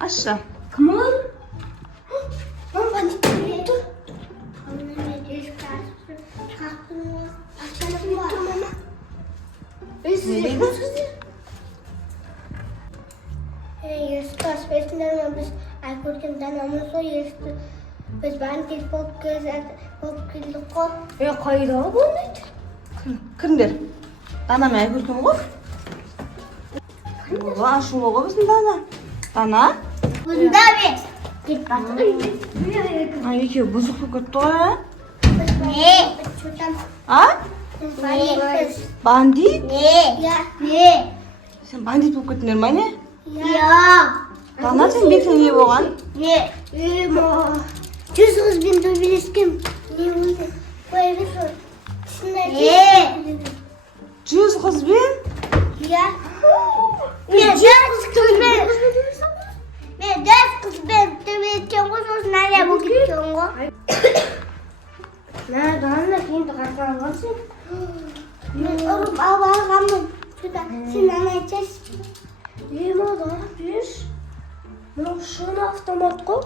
Aşağı. Kımıl. Mama bandit dur. Justas beslenir biz alkolden ama soyuyoruz. Biz bandit popkildik ko. Qayda bandit? Kırındır. Danamaya kırdım koy. Baba aşılı koy bizim dana. Dana. Bunda bir. Git bak. Ay iki bozuk gitti ya. Ne? Ha? Bandit? Ne? Ya. Ne? Sen bandit болып kеттіңдер ма не? Ya. Dana sen бетің не болған? Ne? Жүз қызбен төбелескен. Не болды? Қоя бер. Ne? 100 қызбен? Ya. Ne? 100 қызбен. Ben 4 қызбен төбелескен ғой, сосын әлі болып кеткен ғой. Ne dana şimdi kaçan varsın? Мен ұрып алғанмын. Sen anlayacağız. Ема да bir. Мынау шын автомат қой.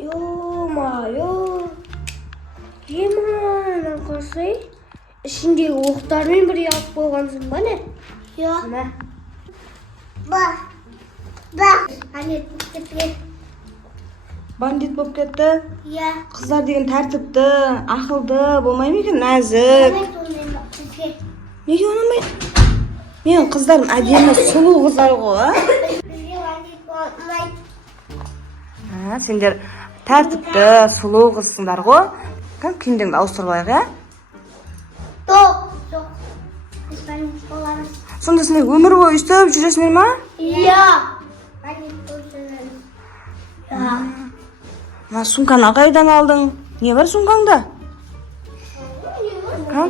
Ё-ма-ё. Ема қасай. Ішіндегі оқтармен бірге алып қойғансың ба не? Ya. Мә. Bak. Bak. Anne tuttu. Bandit болып кетті. Ya. Қыздар деген тәртіпті, ақылды, болмай ма екен, нәзік. Неге ұнамайды? Мен қыздарым әдемі, сұлу қыздар ғой, а? Сендер тәртіпті, сұлу қызсыңдар ғой. Киімдеріңді ауыстырып алайық, иә? Тоқ. Тоқ. Біз бандит боламыз. Сонда сендер өмір бойы өйстіп жүресіңдер ма? Ya. Bandit боламыз. Ya. Мына сумканы қайдан алдың? Не бар сумкаңда?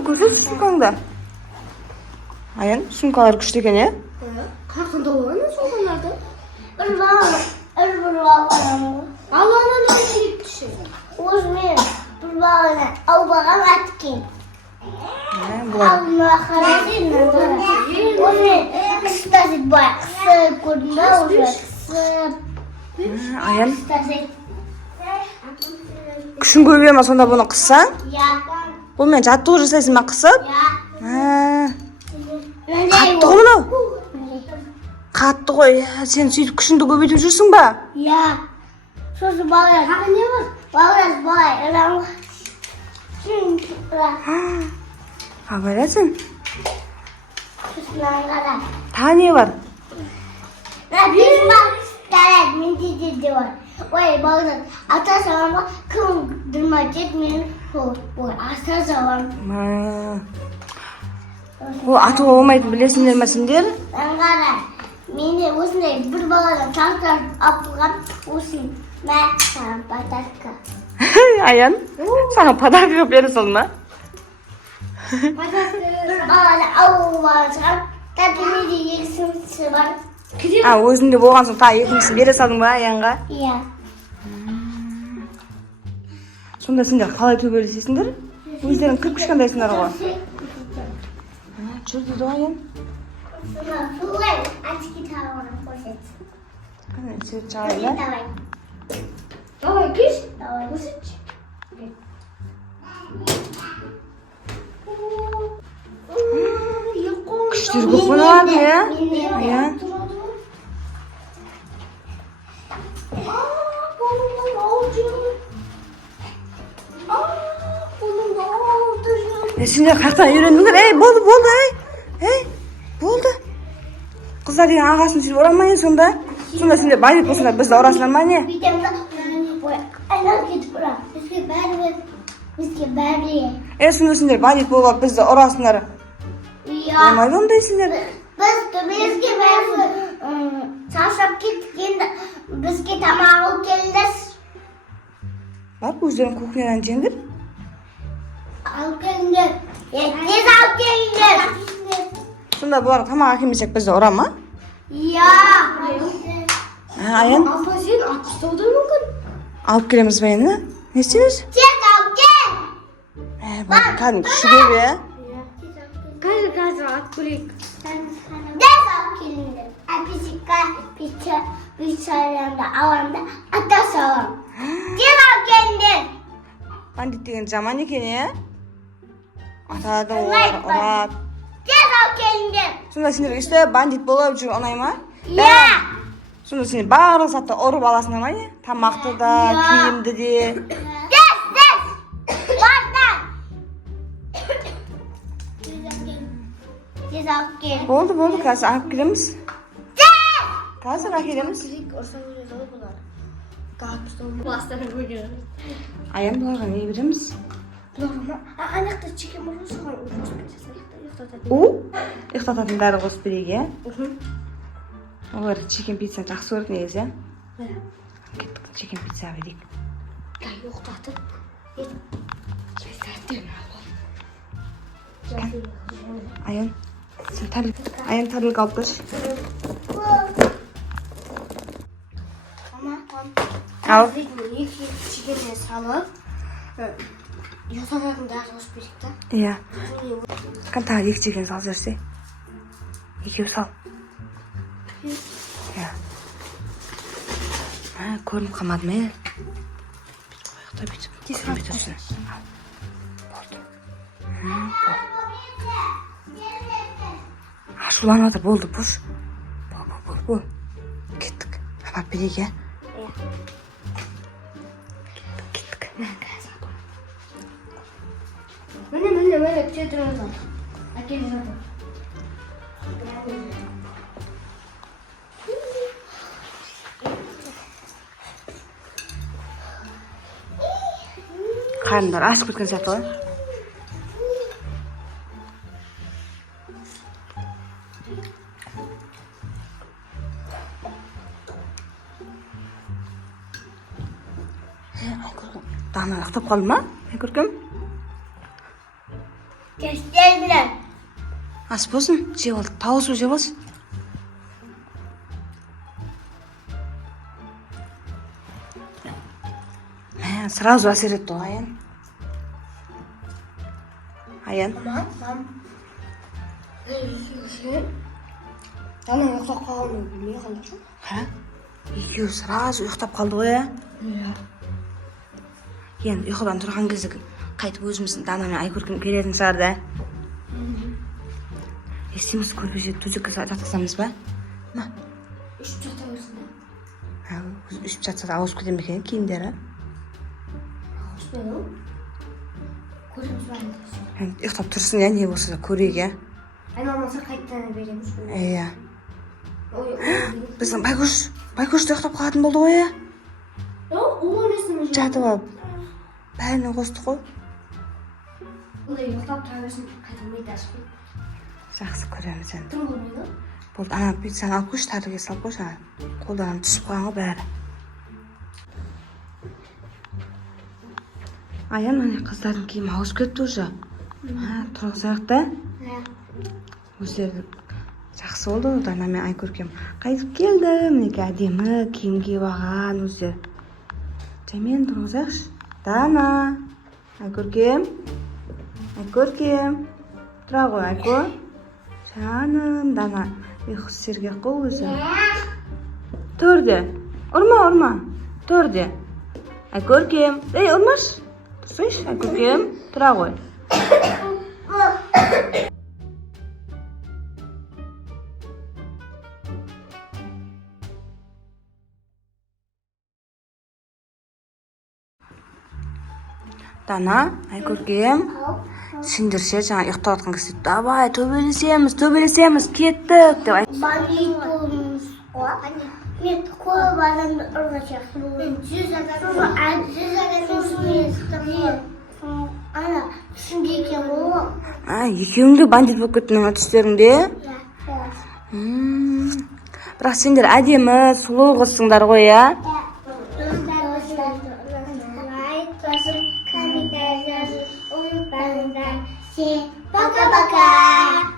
Көрсет сумкаңда. Аян, сумкалар күшті екен, иә? Қақында болған соғыларды? Bir bağlı. Алланың не керек түсі? Uzun. Bir bağlı. Al bakalım atkin. Бұлар Alma karadın. Uzun. Kıstası bak. Kısı kurma uzun. Kısı. Аян, Kıstası. күшің көбейе ма сонда бұны қыссаң? Ya. Бұнымен жаттығу жасайсың ба қысып? Ya. Қатты ғой мынау? Қатты ғой, сен сөйтіп күшіңді көбейтіп жүрсің ба? Ya. Sosu bağlar. Tағы ne var? Bağlar. Bağlar. Şimdi. Абайласың, Suslan kadar. тағы не бар? Biz bak. Evet. Minti de var. Vay bağlar. Ata savama kım durmacak benim. Bu ata savam. Ол атуға болмайтын білесіңдер ме сендер? Аңғара, мені осындай бір баладан тартар апылған осың мә саған подарка. Аян, саған подарка бере салды ма? Бір баладан ауыл барсам, тәтімеде екісінісі бар. Өзінде болған соң тағы екіншісін бере салдың ба Аянға? Иә. Сонда сендер қалай төбелесесіңдер? Өздерің кіп-кішкендайсыңдар ғой. Жүр дейді ғой Аян. Солай, ачки тауына қосет. Сөйт жағайын, Давай. Давай, кеш. Давай. Өсітші. күштер көп болады, иә? Аян. Сендер қаяқтан үйрендіңдер? Болды, болды. Қыздар деген ағасын сөйтіп ұрама не сонда? Сонда сендер бандит болсыңдар, бізді ұрасыңдар ма не? Айнал кетіп ұра. Бізге бәрі. Сонда сендер бандит болып бізді ұрасыңдар. Болмайды ондай сендер. Біз төбелеске бәрі шаршап кеттік, енді бізге тамақ алып келдіңіз. Барып өздерің кухнядан жеңдір. Алып келіңдер. Тез алып келіңдер. Сонда бұлар тамақ әкелмесек бізді ұра ма? Иә. Аян, Апа сен ат ұстауды мүмкін? алып келеміз ба енді? Не істейміз? Тез алып кел. Кәдімгі күші көп, иә? Қазір ат көрейік. Тез алып келіңдер. Әпесікқа пече Bir sayemde avanda ata sağlam. Gel al kendin. Bandit деген жаман екен, е? Атады, ұрады. Gel al kendin. Сонда сендер өстіп бандит болып жүру ұнай ма? Ya. Сонда сендер барлық затты ұрып аласыңдар ма, не? Тамақты да, киімді де. Des. Bardak. Gel al kendin. Болды, қазір алып келеміз. Қазір әкелеміз. Аян бұларға не береміз? Анақта чекен бар соған ұйықтатады. Ұйықтататын дәрі қосып берейік, е? Олар чекен пиццаны жақсы көреді негізі, е? Кеттік, чекен пицца берейік. Ұйықтатып. Аян, сен тәрілік алып көрші. Ал. Екі чекеніне салып, ұйықтататын дәрі қосып берейік та. Иә. Тағы екі чекен сал жүрсе. Екеу сал. Иә. Көрініп қалмады ма, е? Бүйтіп жүрсін. Болды. Ашуланып жатыр, болды, бұш. Бол. Кеттік. Апарып берейік, е? Міне, тедірін жатыр. Әкелі жатыр. Қарындар асып кеткен сияқты ғой. Дана ұйықтап қалды ма? Көркем? Göster bilen. Ас болсын, жеп алды. Тауысып жеп алсын. Сразу әсер етті ғой, Аян. Аян. Дана ұйықтап қалғанын білмей қалдық жоқ. Екеуі сразу ұйықтап қалды ғой, е? Енді ұйқыдан тұрған кезде қайтып өзіміздің Данамен Айкөркем келетін шығар да. Естиміз көрпеше төсекке жатқызамыз ба? Ма? Үшіп жата берсін. Үшіп жатса да ауысып кетем екен киімдері. Ауыспайды ғой. Көреміз ба енді. Ұйықтап тұрсын, не болса да көрейік, е? Айналмаса қайттан береміз. Иә. Біздің Байкөшті ұйықтап қалатын болды ғой, е? Ол емесін ме? Жатып алып. Бәріне қостық қой. Олай ұйықтап тұра берсін қайтылмайды ашпен. Жақсы көреміз енді. Тым болмайды. Болды, ана пиццаны алып қойшы, тәріге салып қойшы. Қолдарынан түсіп қалған ғой бәрі. Аян, міне қыздардың киімі ауысып кетті уже. Тұрғызайық та. Өздері жақсы болды, Дана мен Айкөркем қайтып келді. Мінеке әдемі киім киіп алған өздері. Жәмен тұрғызайықшы. Дана, Айкөркем. Тұра ғой, Айко. Жаным, Дана. Ұйқысы сергек қой өзі. Төрде. Ұрма. Төрде. Айкөркем. Ұрмаш. Тұрсайш, Айкөркем. Тұра ғой. Дана, Айкөркем. Сендерше жаңа ұйықтап жатқан кезде давай төбелесеміз, кеттік деп айт. Бандит olmuş o. Мен көп адамды ұрғачақ. Мен 100 адамды ана түсінге екен ғой. Екеуіңді бандит болып кеттің түстеріңде? Бірақ сендер әдемі, сұлу қызсыңдар ғой, я? Пока-пока.